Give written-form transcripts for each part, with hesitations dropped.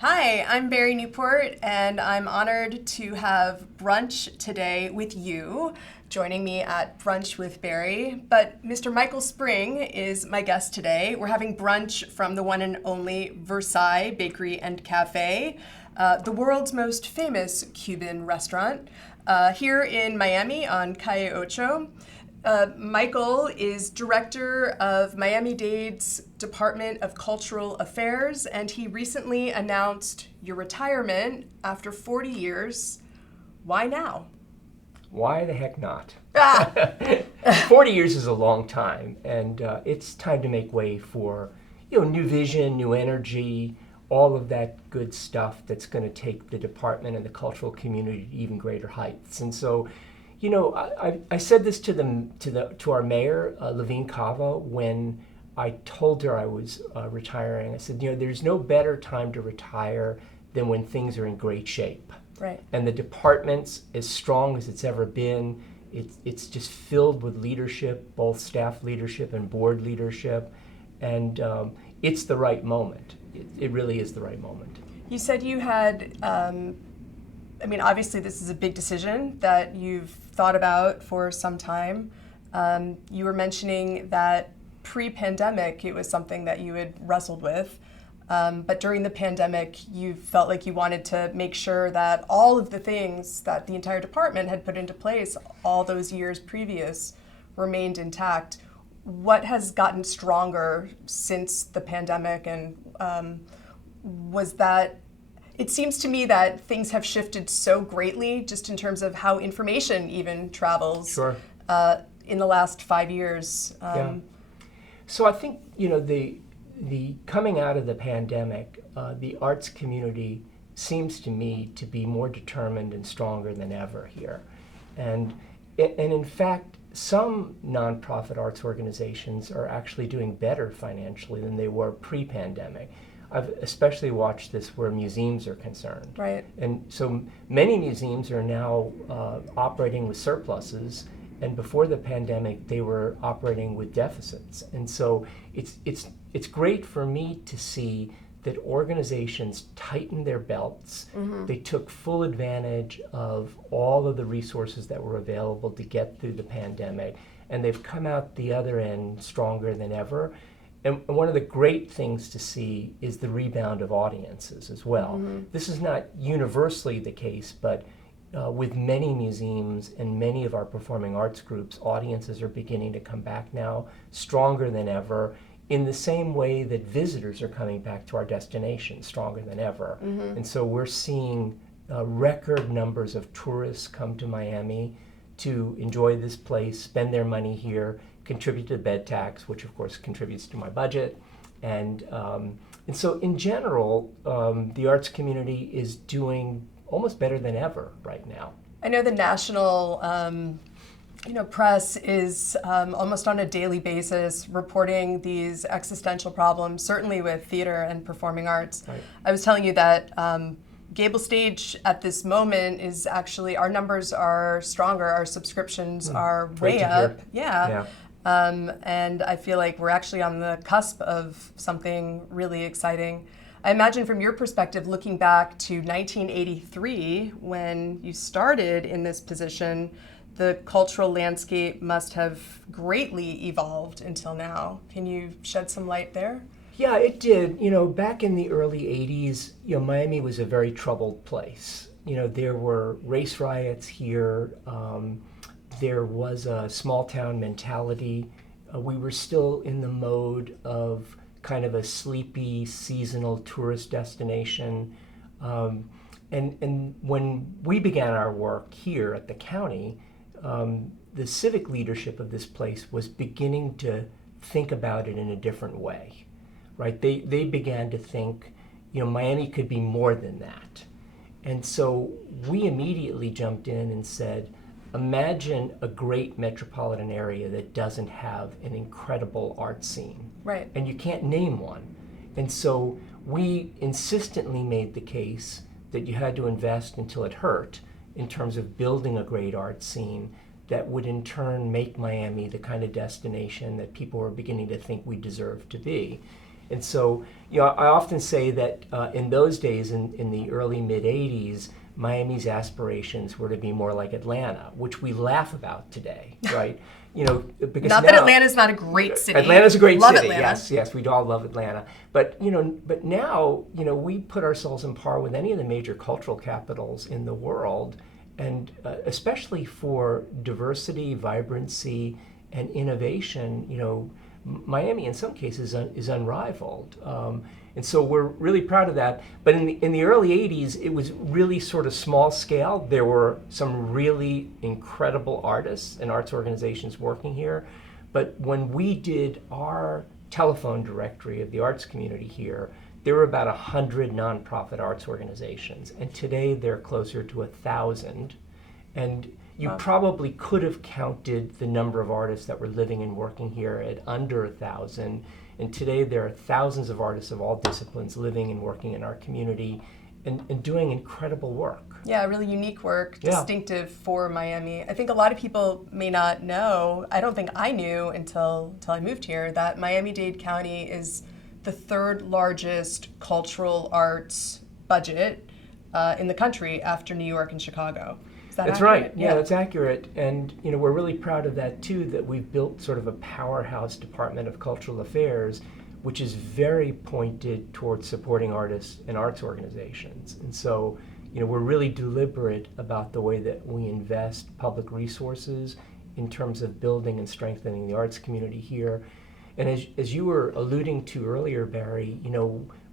Hi, I'm Bari Newport, and I'm honored to have brunch today with you, joining me at Brunch with Bari. But Mr. Michael Spring is my guest today. We're having brunch from the one and only Versailles Bakery and Cafe, the world's most famous Cuban restaurant, here in Miami on Calle Ocho. Michael is director of Miami-Dade's Department of Cultural Affairs, and he recently announced your retirement after 40 years. Why now? Why the heck not? Ah! 40 years is a long time, and it's time to make way for new vision, new energy, all of that good stuff that's going to take the department and the cultural community to even greater heights. And so, I said this to our mayor, Levine Cava, when I told her I was retiring. I said, there's no better time to retire than when things are in great shape. Right. And the department's as strong as it's ever been. It's just filled with leadership, both staff leadership and board leadership, and it's the right moment. It really is the right moment. You said you had, obviously this is a big decision that you've thought about for some time. You were mentioning that pre-pandemic it was something that you had wrestled with, but during the pandemic you felt like you wanted to make sure that all of the things that the entire department had put into place all those years previous remained intact. What has gotten stronger since the pandemic, and was that, it seems to me that things have shifted so greatly just in terms of how information even travels. Sure. In the last 5 years. Yeah. So I think, the coming out of the pandemic, the arts community seems to me to be more determined and stronger than ever here. And in fact, some nonprofit arts organizations are actually doing better financially than they were pre-pandemic. I've especially watched this where museums are concerned. Right. And so many museums are now operating with surpluses, and before the pandemic they were operating with deficits. And so it's great for me to see that organizations tightened their belts. Mm-hmm. They took full advantage of all of the resources that were available to get through the pandemic, and they've come out the other end stronger than ever. And one of the great things to see is the rebound of audiences as well. Mm-hmm. This is not universally the case, but with many museums and many of our performing arts groups, audiences are beginning to come back now stronger than ever, in the same way that visitors are coming back to our destination stronger than ever. Mm-hmm. And so we're seeing record numbers of tourists come to Miami to enjoy this place, spend their money here, contribute to the bed tax, which of course contributes to my budget. And so in general, the arts community is doing almost better than ever right now. I know the national press is almost on a daily basis reporting these existential problems, certainly with theater and performing arts. Right. I was telling you that Gable Stage at this moment is actually, our numbers are stronger, our subscriptions are way up. Yeah. And I feel like we're actually on the cusp of something really exciting. I imagine from your perspective, looking back to 1983, when you started in this position, the cultural landscape must have greatly evolved until now. Can you shed some light there? Yeah, it did. Back in the early 80s, Miami was a very troubled place. There were race riots here. There was a small town mentality. We were still in the mode of kind of a sleepy seasonal tourist destination. And when we began our work here at the county, the civic leadership of this place was beginning to think about it in a different way, right? They began to think, Miami could be more than that. And so we immediately jumped in and said, imagine a great metropolitan area that doesn't have an incredible art scene. Right. And you can't name one. And so we insistently made the case that you had to invest until it hurt in terms of building a great art scene that would in turn make Miami the kind of destination that people were beginning to think we deserved to be. And so, I often say that in those days, in the early mid 80s, Miami's aspirations were to be more like Atlanta, which we laugh about today, right? Because not that Atlanta's not a great city. Atlanta's a great love city. Atlanta. Yes, we all love Atlanta. But now, we put ourselves in par with any of the major cultural capitals in the world, and especially for diversity, vibrancy, and innovation. Miami in some cases is unrivaled. And so we're really proud of that. But in the early 80s, it was really sort of small scale. There were some really incredible artists and arts organizations working here. But when we did our telephone directory of the arts community here, there were about 100 nonprofit arts organizations. And today they're closer to 1,000. And you probably could have counted the number of artists that were living and working here at under 1,000. And today there are thousands of artists of all disciplines living and working in our community and doing incredible work. Yeah, really unique work, distinctive for Miami. I think a lot of people may not know, I don't think I knew until I moved here, that Miami-Dade County is the third largest cultural arts budget in the country after New York and Chicago. That's right. Yeah, that's accurate. And we're really proud of that too, that we've built sort of a powerhouse Department of Cultural Affairs, which is very pointed towards supporting artists and arts organizations. And so, we're really deliberate about the way that we invest public resources in terms of building and strengthening the arts community here. And as you were alluding to earlier, Bari,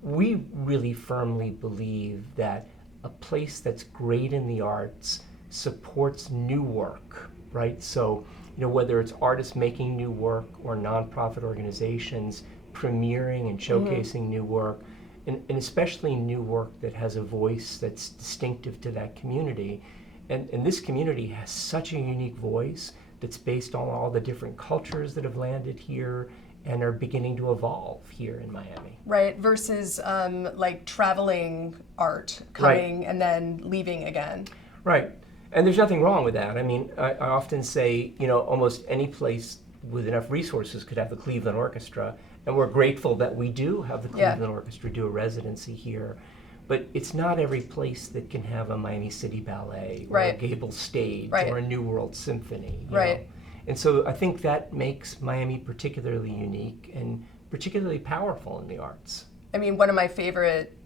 we really firmly believe that a place that's great in the arts supports new work, right? So, whether it's artists making new work or nonprofit organizations premiering and showcasing new work, and especially new work that has a voice that's distinctive to that community. And this community has such a unique voice that's based on all the different cultures that have landed here and are beginning to evolve here in Miami. Right, versus like traveling art coming and then leaving again. Right. And there's nothing wrong with that. I mean, I often say, almost any place with enough resources could have the Cleveland Orchestra, and we're grateful that we do have the Cleveland Orchestra do a residency here. But it's not every place that can have a Miami City Ballet or a Gable Stage or a New World Symphony. You know? And so I think that makes Miami particularly unique and particularly powerful in the arts. I mean, one of my favorite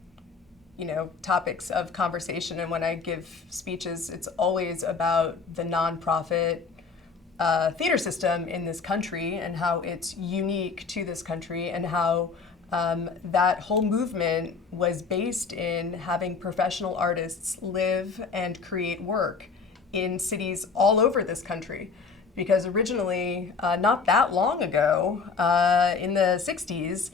topics of conversation, and when I give speeches, it's always about the nonprofit theater system in this country and how it's unique to this country, and how that whole movement was based in having professional artists live and create work in cities all over this country. Because originally, not that long ago, in the 60s,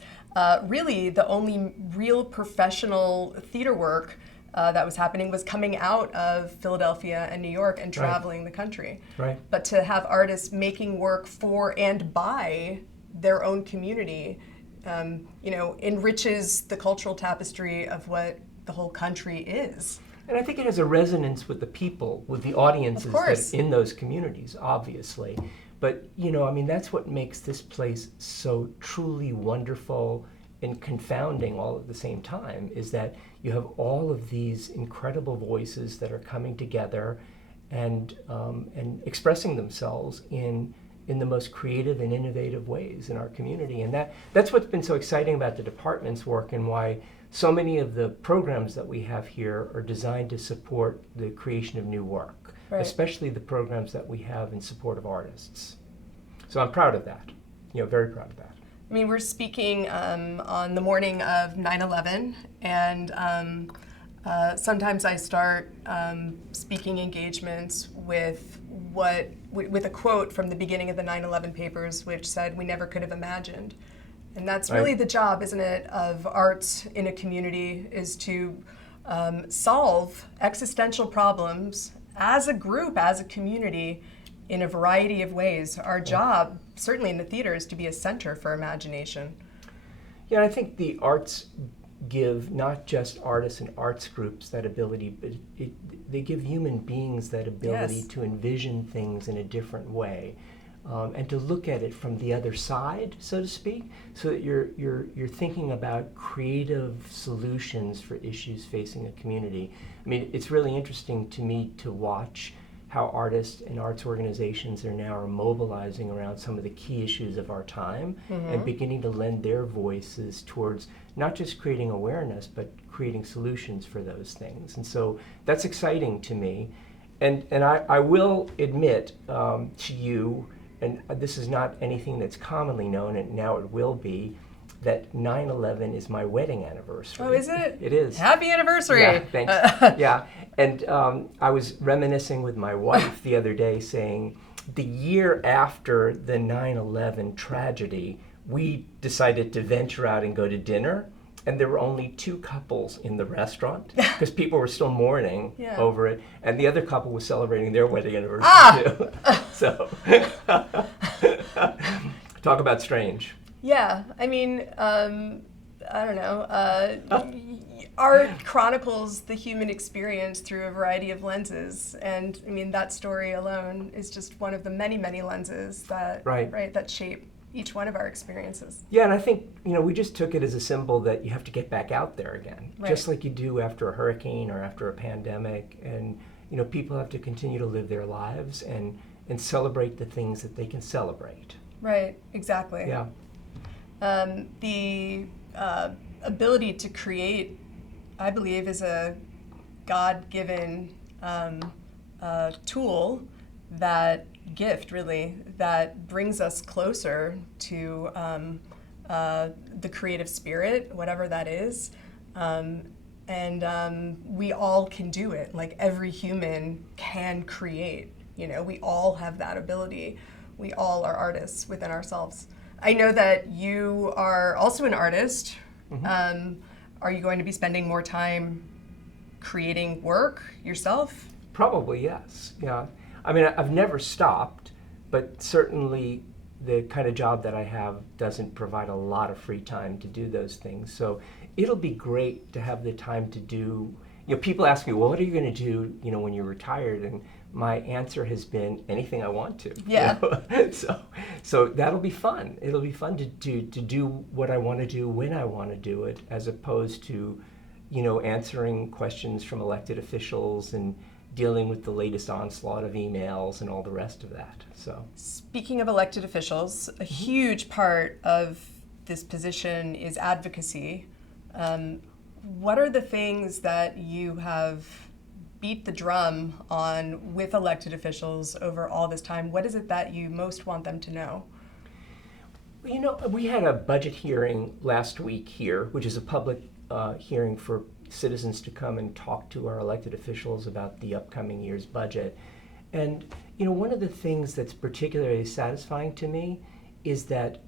really the only real professional theater work that was happening was coming out of Philadelphia and New York and traveling the country. Right. But to have artists making work for and by their own community, enriches the cultural tapestry of what the whole country is. And I think it has a resonance with the people, with the audiences that in those communities, obviously. But, that's what makes this place so truly wonderful and confounding all at the same time, is that you have all of these incredible voices that are coming together and expressing themselves in the most creative and innovative ways in our community. And that's what's been so exciting about the department's work, and why so many of the programs that we have here are designed to support the creation of new work, especially the programs that we have in support of artists. So I'm proud of that, very proud of that. I mean, we're speaking on the morning of 9/11, and sometimes I start speaking engagements with a quote from the beginning of the 9/11 papers, which said, "We never could have imagined." And that's really the job, isn't it, of arts in a community, is to solve existential problems as a group, as a community, in a variety of ways. Our job, certainly in the theater, is to be a center for imagination. Yeah, I think the arts give not just artists and arts groups that ability, but they give human beings that ability to envision things in a different way. and to look at it from the other side, so to speak, so that you're thinking about creative solutions for issues facing a community. I mean, it's really interesting to me to watch how artists and arts organizations are mobilizing around some of the key issues of our time, and beginning to lend their voices towards not just creating awareness, but creating solutions for those things. And so that's exciting to me. And I will admit to you, and this is not anything that's commonly known, and now it will be, that 9/11 is my wedding anniversary. Oh, is it? It is. Happy anniversary! Yeah, thanks. Yeah, and I was reminiscing with my wife the other day, saying the year after the 9/11 tragedy, we decided to venture out and go to dinner. And there were only 2 couples in the restaurant because people were still mourning over it, and the other couple was celebrating their wedding anniversary too. So, talk about strange. Yeah, I mean, I don't know. Art chronicles the human experience through a variety of lenses, and I mean that story alone is just one of the many, many lenses that that shape each one of our experiences. Yeah, and I think, we just took it as a symbol that you have to get back out there again, just like you do after a hurricane or after a pandemic. And, people have to continue to live their lives and celebrate the things that they can celebrate. Right, exactly. Yeah. The ability to create, I believe, is a God-given tool, that gift, really, that brings us closer to the creative spirit, whatever that is. And we all can do it. Like, every human can create. We all have that ability. We all are artists within ourselves. I know that you are also an artist. Are you going to be spending more time creating work yourself? Probably, yes. Yeah. I mean, I've never stopped, but certainly the kind of job that I have doesn't provide a lot of free time to do those things. So it'll be great to have the time to do, people ask me, well, what are you going to do, when you're retired? And my answer has been anything I want to. Yeah. So that'll be fun. It'll be fun to do what I want to do when I want to do it, as opposed to, answering questions from elected officials and dealing with the latest onslaught of emails and all the rest of that. So, speaking of elected officials, a huge part of this position is advocacy. What are the things that you have beat the drum on with elected officials over all this time? What is it that you most want them to know? We had a budget hearing last week here, which is a public hearing for citizens to come and talk to our elected officials about the upcoming year's budget. And, one of the things that's particularly satisfying to me is that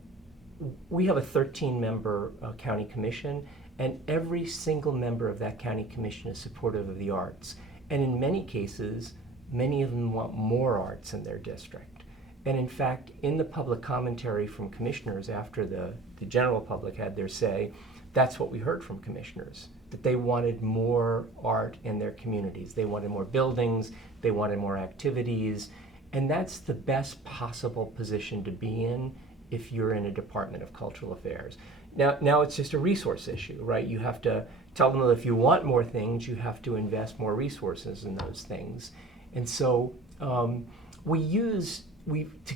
we have a 13-member county commission, and every single member of that county commission is supportive of the arts. And in many cases, many of them want more arts in their district. And in fact, in the public commentary from commissioners after the general public had their say, that's what we heard from commissioners, that they wanted more art in their communities. They wanted more buildings, they wanted more activities, and that's the best possible position to be in if you're in a Department of Cultural Affairs. Now it's just a resource issue, right? You have to tell them that if you want more things, you have to invest more resources in those things. And so to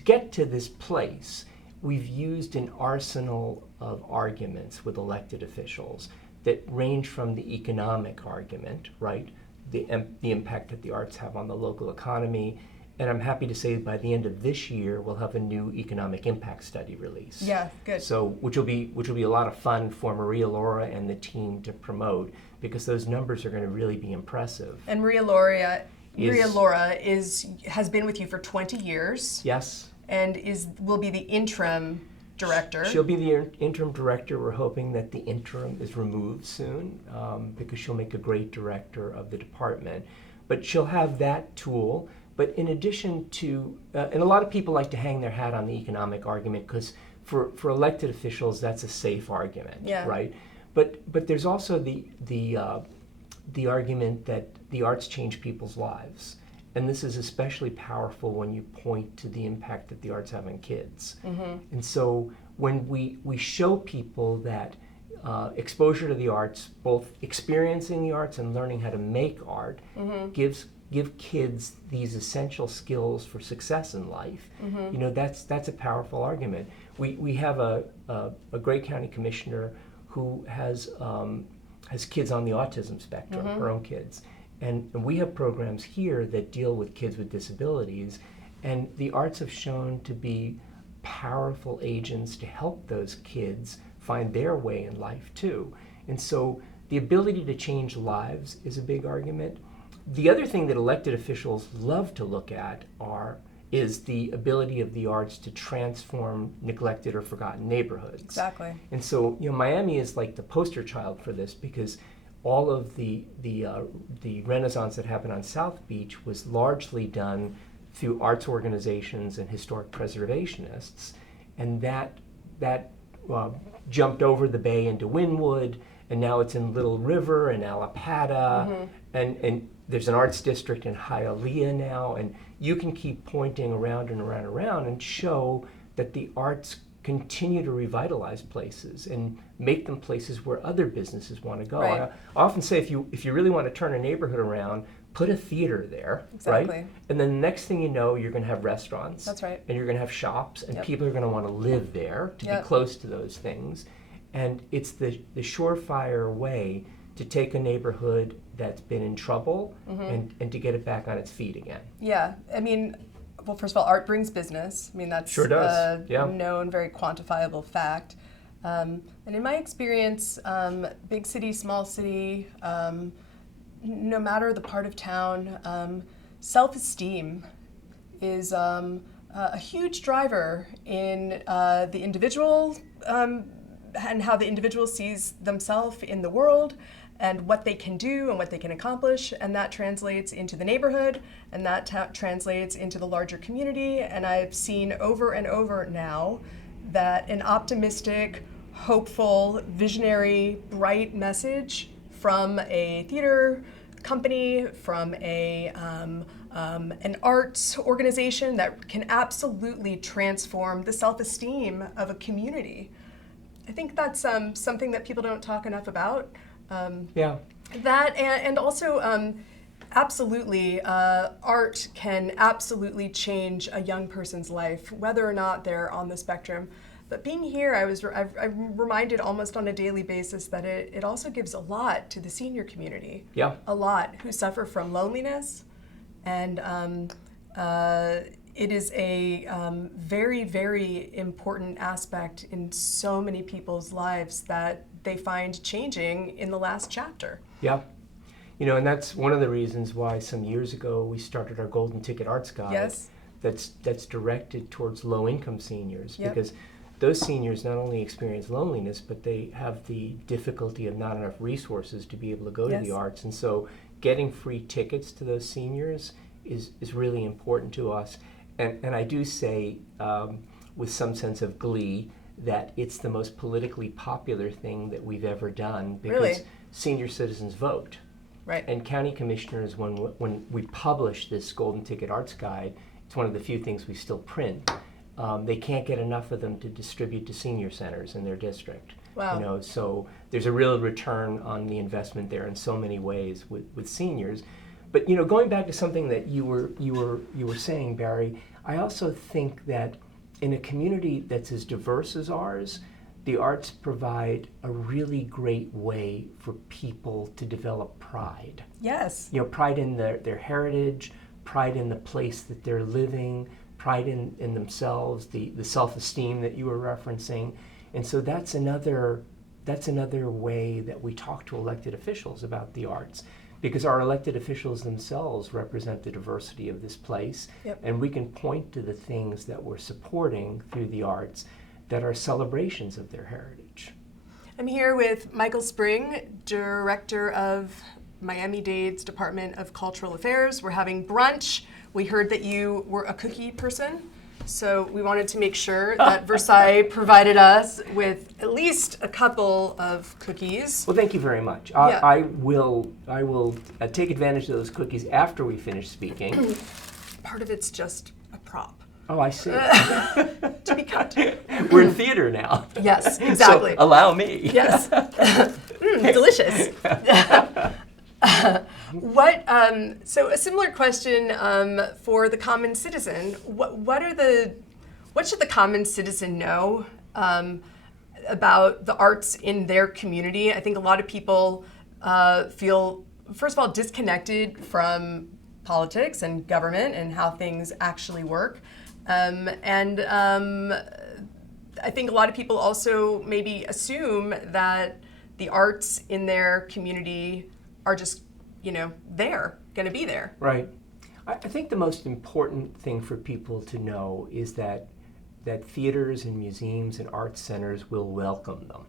get to this place, we've used an arsenal of arguments with elected officials that range from the economic argument, right? The impact that the arts have on the local economy. And I'm happy to say by the end of this year, we'll have a new economic impact study release. Yeah, good. So, which will be a lot of fun for Maria Laura and the team to promote, because those numbers are going to really be impressive. And Maria Laura has been with you for 20 years. Yes. And will be the interim director. She'll be the interim director. We're hoping that the interim is removed soon, because she'll make a great director of the department. But she'll have that tool. But in addition to, and a lot of people like to hang their hat on the economic argument, because for elected officials, that's a safe argument, right? But there's also the argument that the arts change people's lives. and this is especially powerful when you point to the impact that the arts have on kids. And so when we show people that exposure to the arts, both experiencing the arts and learning how to make art, give kids these essential skills for success in life, you know, that's a powerful argument. We have a great county commissioner who has kids on the autism spectrum, her own kids. And we have programs here that deal with kids with disabilities, and the arts have shown to be powerful agents to help those kids find their way in life too. And so the ability to change lives is a big argument. The other thing that elected officials love to look at is the ability of the arts to transform neglected or forgotten neighborhoods. Exactly. And so, you know, Miami is like the poster child for this, because all of the renaissance that happened on South Beach was largely done through arts organizations and historic preservationists, and that jumped over the bay into Wynwood, and now it's in Little River and Allapattah, and there's an arts district in Hialeah now, and you can keep pointing around and around and around and show that the arts continue to revitalize places and make them places where other businesses want to go. Right. I often say if you really want to turn a neighborhood around, put a theater there, Exactly. right? And then the next thing you know, you're going to have restaurants. That's right. And you're going to have shops, and Yep. people are going to want to live there to Yep. be close to those things. And it's the surefire way to take a neighborhood that's been in trouble and to get it back on its feet again. Yeah, I mean, well, first of all, art brings business. I mean, that's Sure does. a Yeah. known, very quantifiable fact. And in my experience, big city, small city, no matter the part of town, self-esteem is a huge driver in the individual and how the individual sees themselves in the world and what they can do and what they can accomplish, and that translates into the neighborhood, and that translates into the larger community. And I've seen over and over now that an optimistic, hopeful, visionary, bright message from a theater company, from an arts organization that can absolutely transform the self-esteem of a community. I think that's something that people don't talk enough about. Yeah. That and also absolutely, art can absolutely change a young person's life, whether or not they're on the spectrum. But being here, I'm reminded almost on a daily basis that it also gives a lot to the senior community. Yeah. A lot, who suffer from loneliness, and it is a very, very important aspect in so many people's lives that they find changing in the last chapter. Yeah. You know, and that's one of the reasons why some years ago we started our Golden Ticket Arts Guide. Yes. That's directed towards low-income seniors, Yep. because those seniors not only experience loneliness, but they have the difficulty of not enough resources to be able to go to Yes. the arts. And so getting free tickets to those seniors is really important to us. And I do say with some sense of glee that it's the most politically popular thing that we've ever done, because Really? senior citizens vote. Right. And county commissioners, when we publish this Golden Ticket Arts Guide, it's one of the few things we still print. They can't get enough of them to distribute to senior centers in their district. Wow. You know, so there's a real return on the investment there in so many ways with seniors. But you know, going back to something that you were saying, Barry, I also think that in a community that's as diverse as ours, the arts provide a really great way for people to develop pride. Yes. You know, pride in their heritage, pride in the place that they're living, pride in themselves, the self-esteem that you were referencing. And so that's another way that we talk to elected officials about the arts, because our elected officials themselves represent the diversity of this place. Yep. And we can point to the things that we're supporting through the arts that are celebrations of their heritage. I'm here with Michael Spring, Director of Miami-Dade's Department of Cultural Affairs. We're having brunch. We heard that you were a cookie person. So we wanted to make sure that Versailles provided us with at least a couple of cookies. Well, thank you very much. Yeah. I will take advantage of those cookies after we finish speaking. Part of it's just a prop. Oh, I see. To be cut. We're in theater now. Yes, exactly. So allow me. Yes. Delicious. So a similar question for the common citizen. What should the common citizen know about the arts in their community? I think a lot of people feel, first of all, disconnected from politics and government and how things actually work. I think a lot of people also maybe assume that the arts in their community are just, going to be there. Right. I think the most important thing for people to know is that theaters and museums and art centers will welcome them,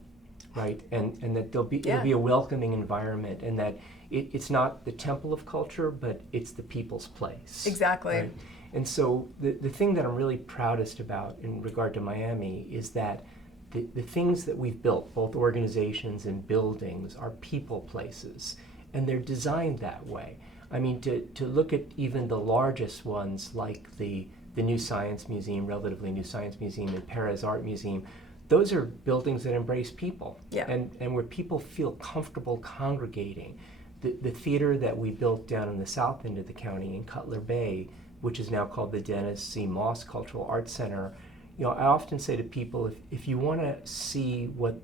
right? And that it'll be a welcoming environment, and that it's not the temple of culture, but it's the people's place. Exactly. Right? And so the thing that I'm really proudest about in regard to Miami is that the things that we've built, both organizations and buildings, are people places, and they're designed that way. I mean, to look at even the largest ones, like the new Science Museum, relatively new Science Museum, and Perez Art Museum, those are buildings that embrace people, and where people feel comfortable congregating. The theater that we built down in the south end of the county in Cutler Bay, which is now called the Dennis C. Moss Cultural Arts Center, I often say to people, if you want to see what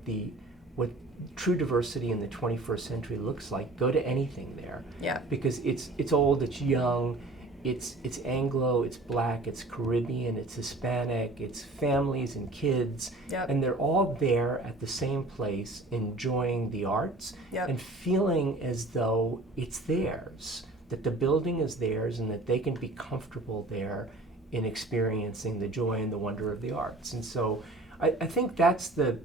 true diversity in the 21st century looks like, go to anything there. Yeah. Because it's old, it's young, it's Anglo, it's Black, it's Caribbean, it's Hispanic, it's families and kids, and they're all there at the same place enjoying the arts and feeling as though it's theirs, that the building is theirs and that they can be comfortable there in experiencing the joy and the wonder of the arts. And so I think that's the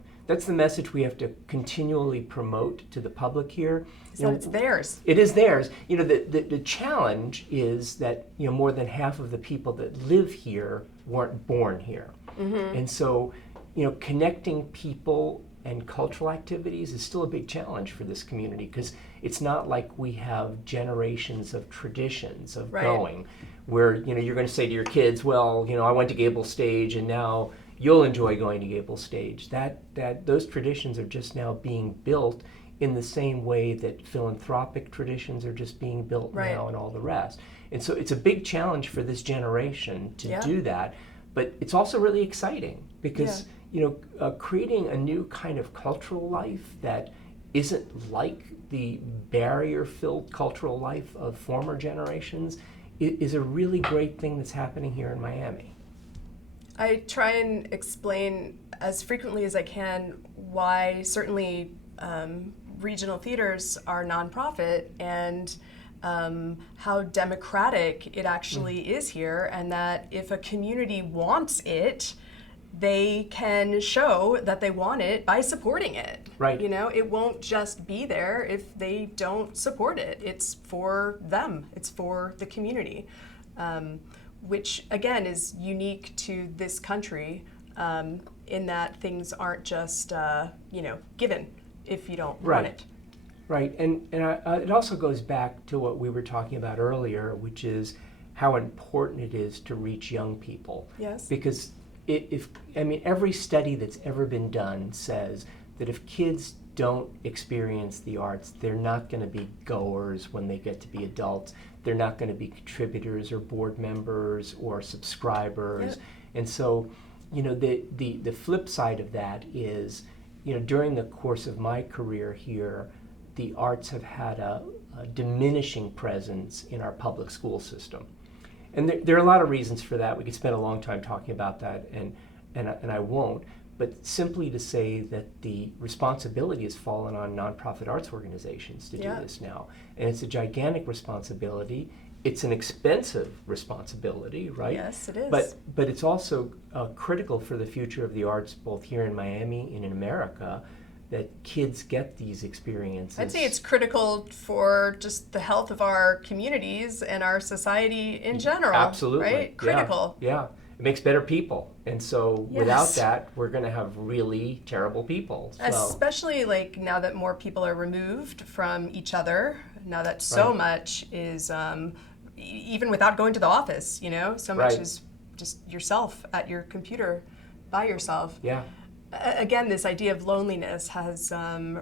message we have to continually promote to the public here. So it's theirs. It is theirs. The challenge is that more than half of the people that live here weren't born here. Mm-hmm. And so connecting people and cultural activities is still a big challenge for this community, because it's not like we have generations of traditions of going where you're going to say to your kids, well, I went to Gable Stage and now you'll enjoy going to Gable Stage. That those traditions are just now being built in the same way that philanthropic traditions are just being built now, and all the rest. And so it's a big challenge for this generation to do that, but it's also really exciting because creating a new kind of cultural life that isn't like the barrier-filled cultural life of former generations is a really great thing that's happening here in Miami. I try and explain as frequently as I can why certainly regional theaters are nonprofit, and how democratic it actually is here, and that if a community wants it, they can show that they want it by supporting it. Right. It won't just be there if they don't support it. It's for them. It's for the community. Which again is unique to this country, in that things aren't just given if you don't want it. Right, and it also goes back to what we were talking about earlier, which is how important it is to reach young people. Yes. Because every study that's ever been done says that if kids don't experience the arts, they're not going to be goers when they get to be adults. They're not going to be contributors or board members or subscribers. And so, the flip side of that is, during the course of my career here, the arts have had a diminishing presence in our public school system. And there are a lot of reasons for that. We could spend a long time talking about that, and I won't. But simply to say that the responsibility has fallen on nonprofit arts organizations to do this now. And it's a gigantic responsibility. It's an expensive responsibility, right? Yes, it is. But it's also critical for the future of the arts, both here in Miami and in America, that kids get these experiences. I'd say it's critical for just the health of our communities and our society in general. Absolutely. Right? Critical. Yeah. it makes better people. And so Yes. without that, we're going to have really terrible people. So, Especially like now that more people are removed from each other, now that so Right. much is, even without going to the office, you know, so much Right. is just yourself at your computer by yourself. yeah. Again, this idea of loneliness has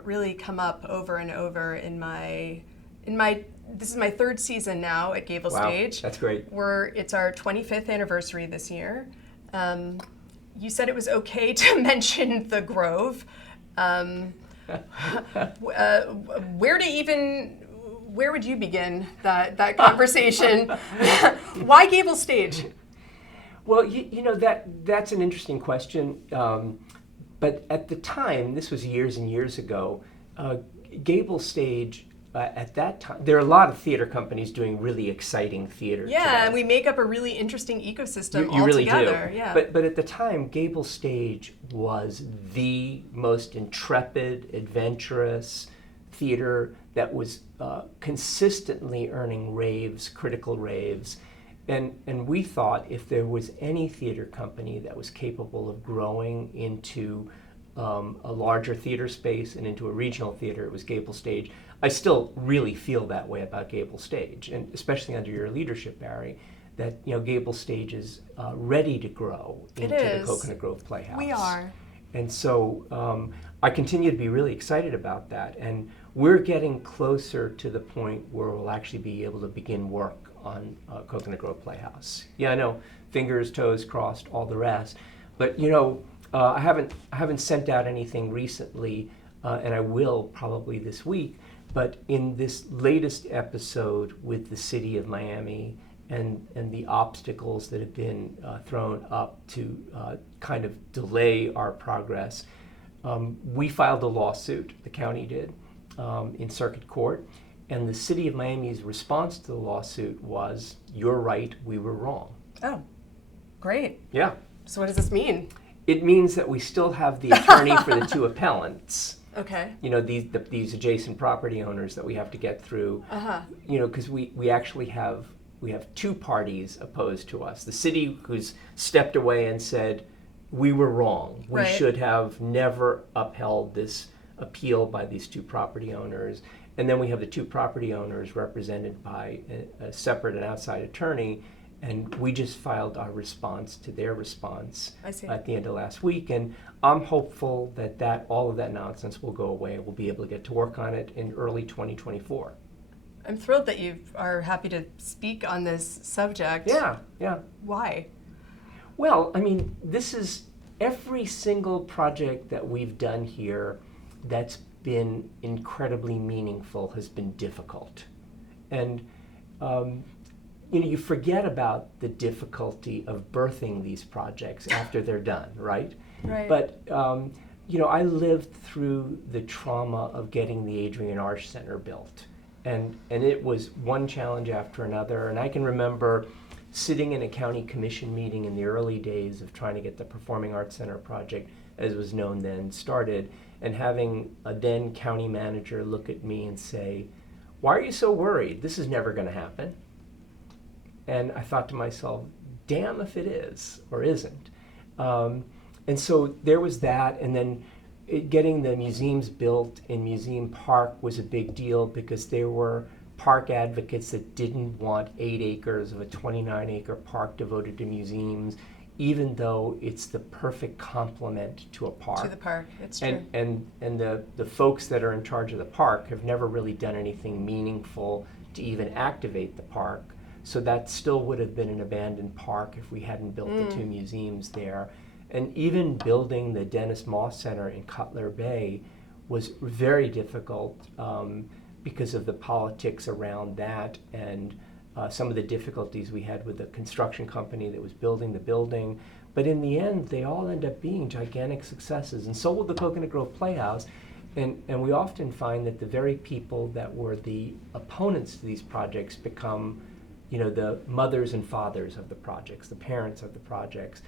really come up over and over in my. This is my third season now at Gable Wow, Stage. that's great. It's our 25th anniversary this year. You said it was okay to mention the Grove. Where would you begin that conversation? Why Gable Stage? Well, you know, that's an interesting question. But at the time, this was years and years ago, Gable Stage, at that time, there are a lot of theater companies doing really exciting theater Yeah, today. and we make up a really interesting ecosystem You really altogether. do. Yeah. But at the time, Gable Stage was the most intrepid, adventurous theater that was consistently earning raves, critical raves. And we thought if there was any theater company that was capable of growing into a larger theater space and into a regional theater, it was Gable Stage. I still really feel that way about Gable Stage, and especially under your leadership, Barry, that, you know, Gable Stage is ready to grow into the Coconut Grove Playhouse. We are. And so I continue to be really excited about that. And we're getting closer to the point where we'll actually be able to begin work on Coconut Grove Playhouse. Yeah, I know, fingers, toes crossed, all the rest. But, you know, I haven't sent out anything recently, and I will probably this week. But in this latest episode with the city of Miami and the obstacles that have been thrown up to kind of delay our progress, we filed a lawsuit, the county did, in circuit court. And the city of Miami's response to the lawsuit was, "You're right, we were wrong." Oh, great. Yeah. So what does this mean? It means that we still have the attorney for the two appellants. Okay. You know, these adjacent property owners that we have to get through. You know, because we actually have two parties opposed to us. The city, who's stepped away and said, we were wrong. We Right. should have never upheld this appeal by these two property owners. And then we have the two property owners represented by a separate and outside attorney. And we just filed our response to their response I see. at the end of last week. And I'm hopeful that all of that nonsense will go away. We'll be able to get to work on it in early 2024. I'm thrilled that you are happy to speak on this subject. Yeah, yeah. Why? Well, I mean, this is every single project that we've done here that's been incredibly meaningful has been difficult. And, you know, you forget about the difficulty of birthing these projects after they're done, right? Right. But, you know, I lived through the trauma of getting the Adrian Arch Center built. And it was one challenge after another. And I can remember sitting in a county commission meeting in the early days of trying to get the Performing Arts Center project, as was known then, started, and having a then county manager look at me and say, "Why are you so worried? This is never going to happen." And I thought to myself, damn if it is or isn't. And so there was that, and then getting the museums built in Museum Park was a big deal because there were park advocates that didn't want 8 acres of a 29-acre park devoted to museums, even though it's the perfect complement to a park. To the park, it's true. And the folks that are in charge of the park have never really done anything meaningful to even activate the park. So that still would have been an abandoned park if we hadn't built the two museums there. And even building the Dennis Moss Center in Cutler Bay was very difficult because of the politics around that and some of the difficulties we had with the construction company that was building the building. But in the end, they all end up being gigantic successes. And so will the Coconut Grove Playhouse. And we often find that the very people that were the opponents to these projects become, you know, the mothers and fathers of the projects, the parents of the projects,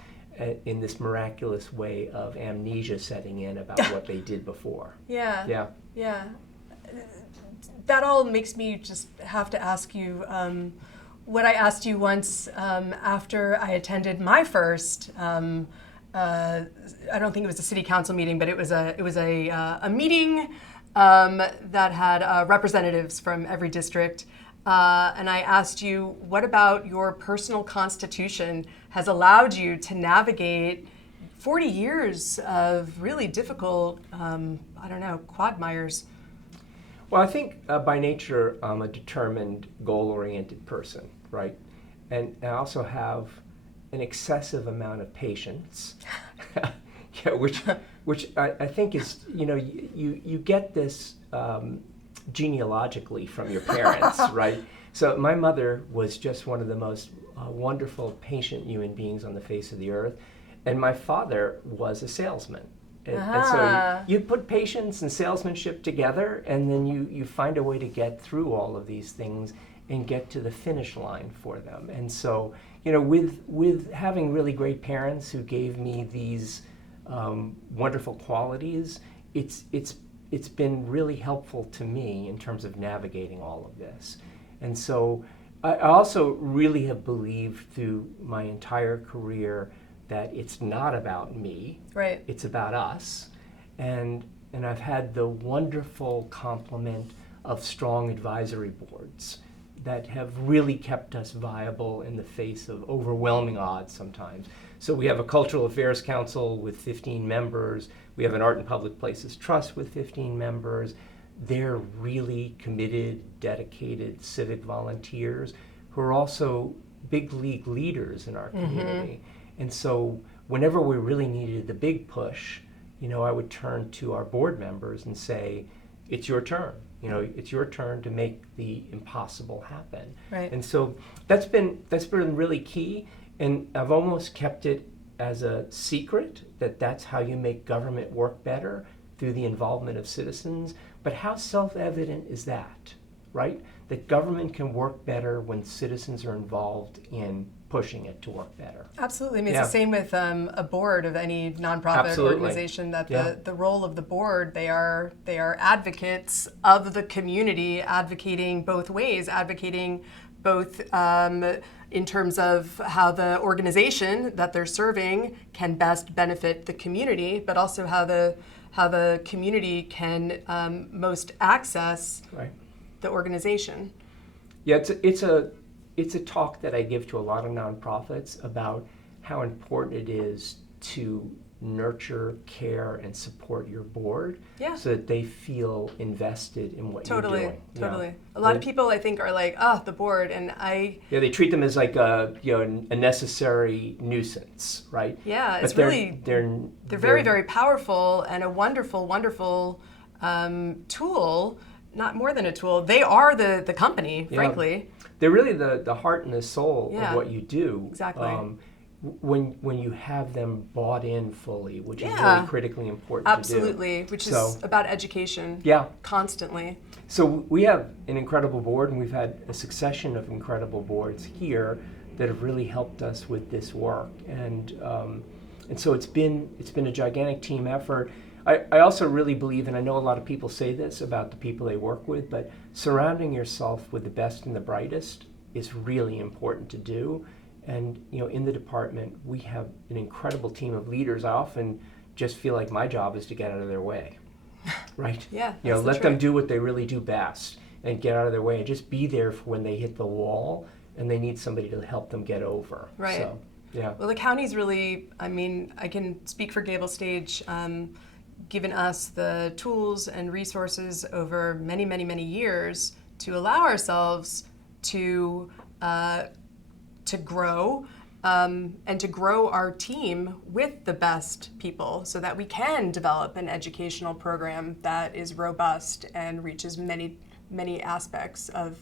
in this miraculous way of amnesia setting in about what they did before. Yeah. Yeah. Yeah. That all makes me just have to ask you, what I asked you once after I attended my first. I don't think it was a city council meeting, but it was a meeting that had representatives from every district. And I asked you, what about your personal constitution has allowed you to navigate 40 years of really difficult, quagmires? Well, I think by nature I'm a determined, goal-oriented person, right? And I also have an excessive amount of patience, yeah, which I think is, you get this genealogically from your parents, right? So my mother was just one of the most wonderful, patient human beings on the face of the earth, and my father was a salesman. And so you put patience and salesmanship together, and then you find a way to get through all of these things and get to the finish line for them. And so, with having really great parents who gave me these wonderful qualities, it's been really helpful to me in terms of navigating all of this. And so I also really have believed through my entire career that it's not about me, right? It's about us. And I've had the wonderful complement of strong advisory boards that have really kept us viable in the face of overwhelming odds sometimes. So we have a Cultural Affairs Council with 15 members. We have an Art and Public Places Trust with 15 members. They're really committed, dedicated civic volunteers who are also big league leaders in our community. And so whenever we really needed the big push, I would turn to our board members and say, it's your turn. It's your turn to make the impossible happen. Right. And so that's been really key. And I've almost kept it as a secret that that's how you make government work better, through the involvement of citizens. But how self-evident is that, right? That government can work better when citizens are involved in pushing it to work better. Absolutely. I mean, it's the same with a board of any nonprofit organization, that the role of the board, they are advocates of the community, advocating both ways, advocating both in terms of how the organization that they're serving can best benefit the community, but also how the community can most access the organization. Yeah, it's a talk that I give to a lot of nonprofits about how important it is to nurture, care, and support your board, so that they feel invested in what you're doing. Totally. A lot of people, I think, are like, the board, and they treat them as like a necessary nuisance, right? Yeah, but they're very, very powerful and a wonderful, wonderful tool. Not more than a tool. They are the company, frankly. They're really the heart and the soul of what you do. Exactly. When you have them bought in fully, which is really critically important Absolutely, to do. Which is about education. Constantly. So we have an incredible board, and we've had a succession of incredible boards here that have really helped us with this work. And so it's been a gigantic team effort. I also really believe, and I know a lot of people say this about the people they work with, but surrounding yourself with the best and the brightest is really important to do. And in the department, we have an incredible team of leaders. I often just feel like my job is to get out of their way, right? Let them do what they really do best and get out of their way, and just be there for when they hit the wall and they need somebody to help them get over. Right. So, Well, the county's really, I can speak for Gable Stage, given us the tools and resources over many, many, many years to allow ourselves to grow and to grow our team with the best people, so that we can develop an educational program that is robust and reaches many, many aspects of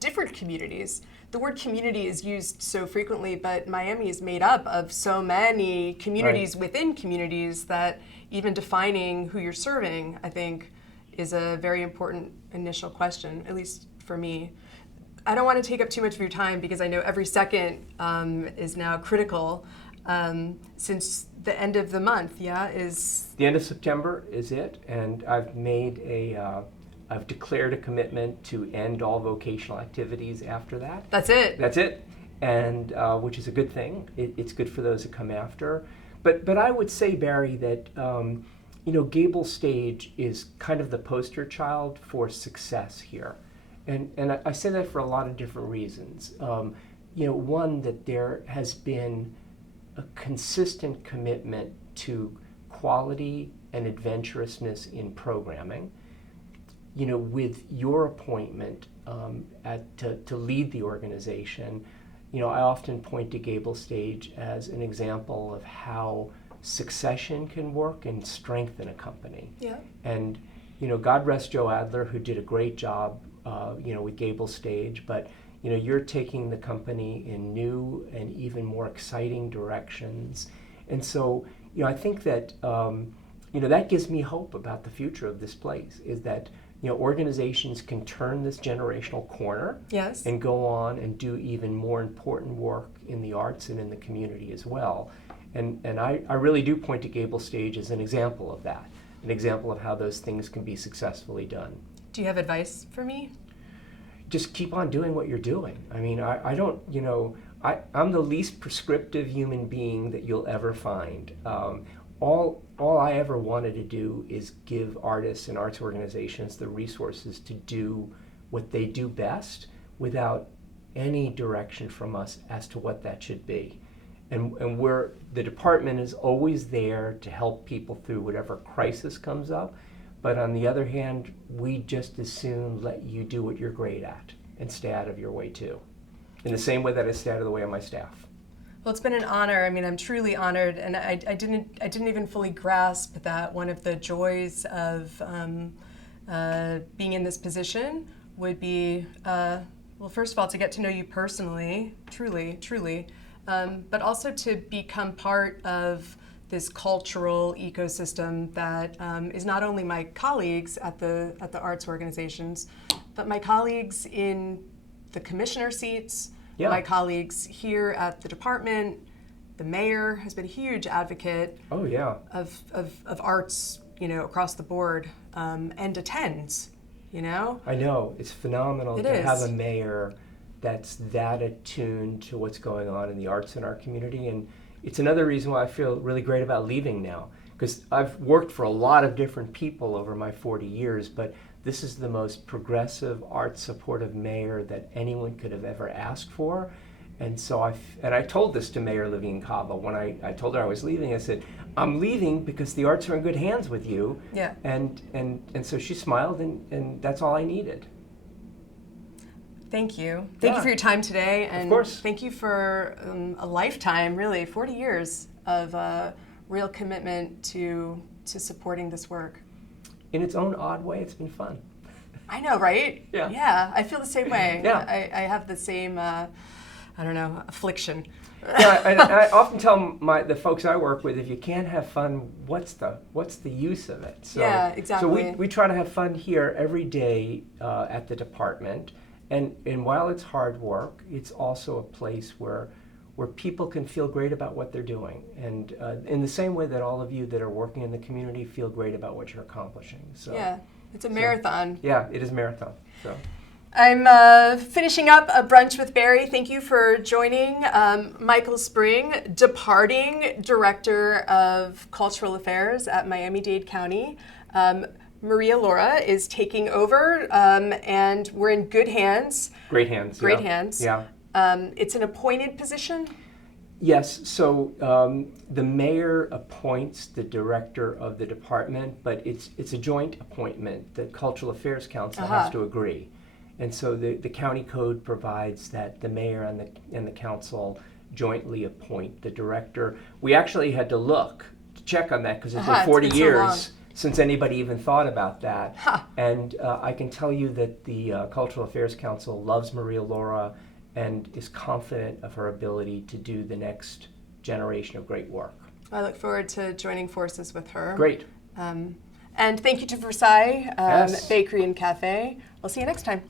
different communities. The word community is used so frequently, but Miami is made up of so many communities within communities that even defining who you're serving, I think, is a very important initial question, at least for me. I don't want to take up too much of your time because I know every second is now critical. Since the end of the month, is... The end of September is it, and I've made I've declared a commitment to end all vocational activities after that. That's it. That's it, and which is a good thing. It's good for those that come after. But I would say, Barry, that Gable Stage is kind of the poster child for success here, and I say that for a lot of different reasons. One, that there has been a consistent commitment to quality and adventurousness in programming. With your appointment to lead the organization, I often point to Gable Stage as an example of how succession can work and strengthen a company. Yeah. And God rest Joe Adler, who did a great job, with Gable Stage, but you're taking the company in new and even more exciting directions. And so, I think that, that gives me hope about the future of this place, is that, organizations can turn this generational corner. Yes. And go on and do even more important work in the arts and in the community as well. And I really do point to Gable Stage as an example of that, an example of how those things can be successfully done. Do you have advice for me? Just keep on doing what you're doing. I mean, I don't, I'm the least prescriptive human being that you'll ever find. All I ever wanted to do is give artists and arts organizations the resources to do what they do best without any direction from us as to what that should be. And the department is always there to help people through whatever crisis comes up. But on the other hand, we just as soon let you do what you're great at and stay out of your way too. In the same way that I stay out of the way of my staff. Well, it's been an honor. I mean, I'm truly honored, and I didn't even fully grasp that one of the joys of being in this position would be, well, first of all, to get to know you personally, truly, but also to become part of this cultural ecosystem that is not only my colleagues at the arts organizations, but my colleagues in the commissioner seats, yeah. My colleagues here at the department. The mayor has been a huge advocate. Oh yeah. Of arts, across the board, and attends. I know, it's phenomenal to have a mayor that's that attuned to what's going on in the arts in our community, and it's another reason why I feel really great about leaving now, because I've worked for a lot of different people over my 40 years, but this is the most progressive, arts supportive mayor that anyone could have ever asked for. And so I told this to Mayor Levine Cava when I told her I was leaving. I said, I'm leaving because the arts are in good hands with you. Yeah. And so she smiled, and that's all I needed. Thank you. Thank you for your time today. And of course. Thank you for a lifetime, really, 40 years of real commitment to supporting this work. In its own odd way, it's been fun. I know, right? Yeah. Yeah, I feel the same way. Yeah. I have the same, affliction. Yeah, and I often tell the folks I work with, if you can't have fun, what's the use of it? So, yeah, exactly. So we try to have fun here every day at the department, and while it's hard work, it's also a place where people can feel great about what they're doing, and in the same way that all of you that are working in the community feel great about what you're accomplishing. So yeah, it's a marathon. Yeah, it is a marathon. So I'm finishing up a brunch with Bari. Thank you for joining. Michael Spring, departing Director of Cultural Affairs at Miami-Dade County. Maria Laura is taking over, and we're in good hands. Great hands. Great hands. Yeah. It's an appointed position? Yes, so the mayor appoints the director of the department, but it's a joint appointment. The Cultural Affairs Council has to agree. And so the county code provides that the mayor and the council jointly appoint the director. We actually had to look to check on that because it's been 40 years since anybody even thought about that. And I can tell you that the Cultural Affairs Council loves Maria Laura and is confident of her ability to do the next generation of great work. I look forward to joining forces with her. Great. And thank you to Versailles Yes. Bakery and Cafe. We'll see you next time.